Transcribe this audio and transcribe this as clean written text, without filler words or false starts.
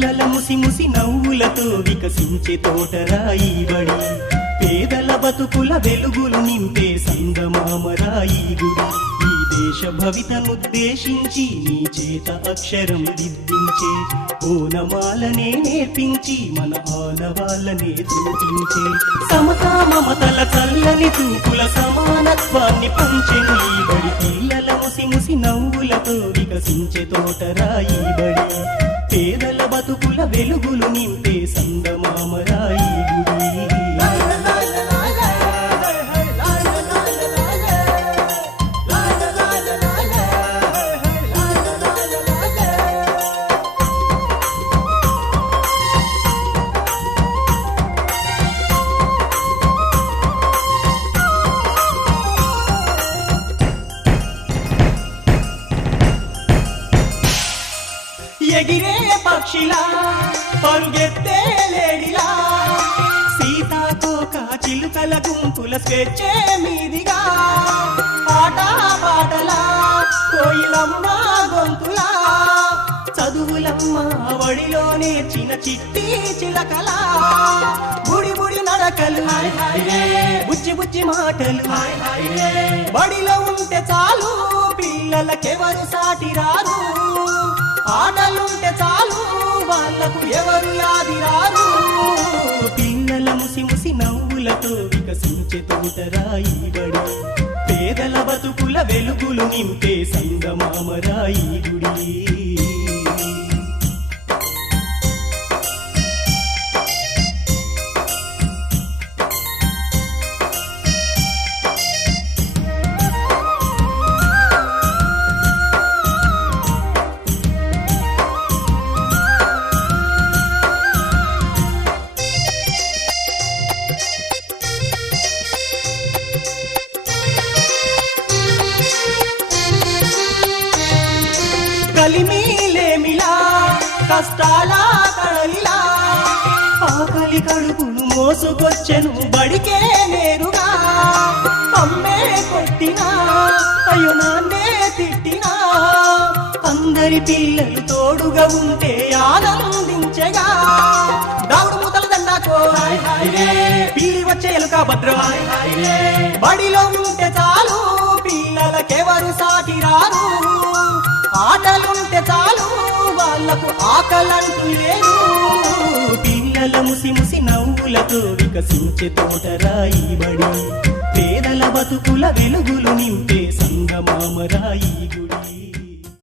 పిల్లల ముసి ముసి నవ్వులతో వికసించే తోటరాయి బడి, పేదల బతుకుల వెలుగులు నింపే సంగమామరాయి గుడి. ఈ దేశ భవితనుద్దేశించి నీ చేత అక్షరం దిద్దించే, ఓనమాలనే నేర్పించి మన ఆనవాళ్ళనే చూపించే, సమతా మమతల చల్లని చూపుల సమానత్వాన్ని పంచెను ఈ బడి. పిల్లల ముసి ముసి నవ్వులతో వికసించే తోటరాయి బడి, పేదల బతుకుల వెలుగులు నింపే సంగమామరాయి గుడి. ఎగిరే పక్షిలా పరుగెత్తే లేడిలా, సీతాకోక చిలుకల గుంపుల స్వేచ్ఛే మీదిగా, ఆట పాటలా కోయిలమ్మ గొంతులా, చదువులమ్మ వడిలో నేర్చిన చిట్టి చిలకలా, బుడి బుడి నడకలు బుజ్జి బుజ్జి మాటలు, బడిలో ఉంటే చాలు పిల్లలకెవరు సాటి రారు, ఆటలుంటే చాలు వాళ్ళకు ఎవరు యాది రారు. పిల్లల ముసి ముసి నవ్వులతో వికసించే తోటరాయి బడి, పేదల బతుకుల వెలుగులు నింపే సంగమామరాయి గుడి. కలిమిలేమిలా కష్టాల కడలిలా, ఆకలి కడుపును మోసుకొచ్చెను బడికే నేరుగా, అమ్మే కొట్టినా అయ్యో నాన్నే తిట్టినా, అందరి పిల్లలు తోడుగా ఉంటే ఆనందించగా, దావుడు మూతల దండాకో పిల్లి వచ్చే ఎలుక భద్రం, బడిలో ఉంటే చాలు పిల్లలకెవరు సాటి రారు, ఆటలుంటే చాలు వాళ్ళకు ఆకలంటూ లేదు. పిల్లల ముసి ముసి నవ్వులతో వికసించే తోటరాయి బడి, పేదల బతుకుల వెలుగులు నింపే సంగమామరాయి గుడి.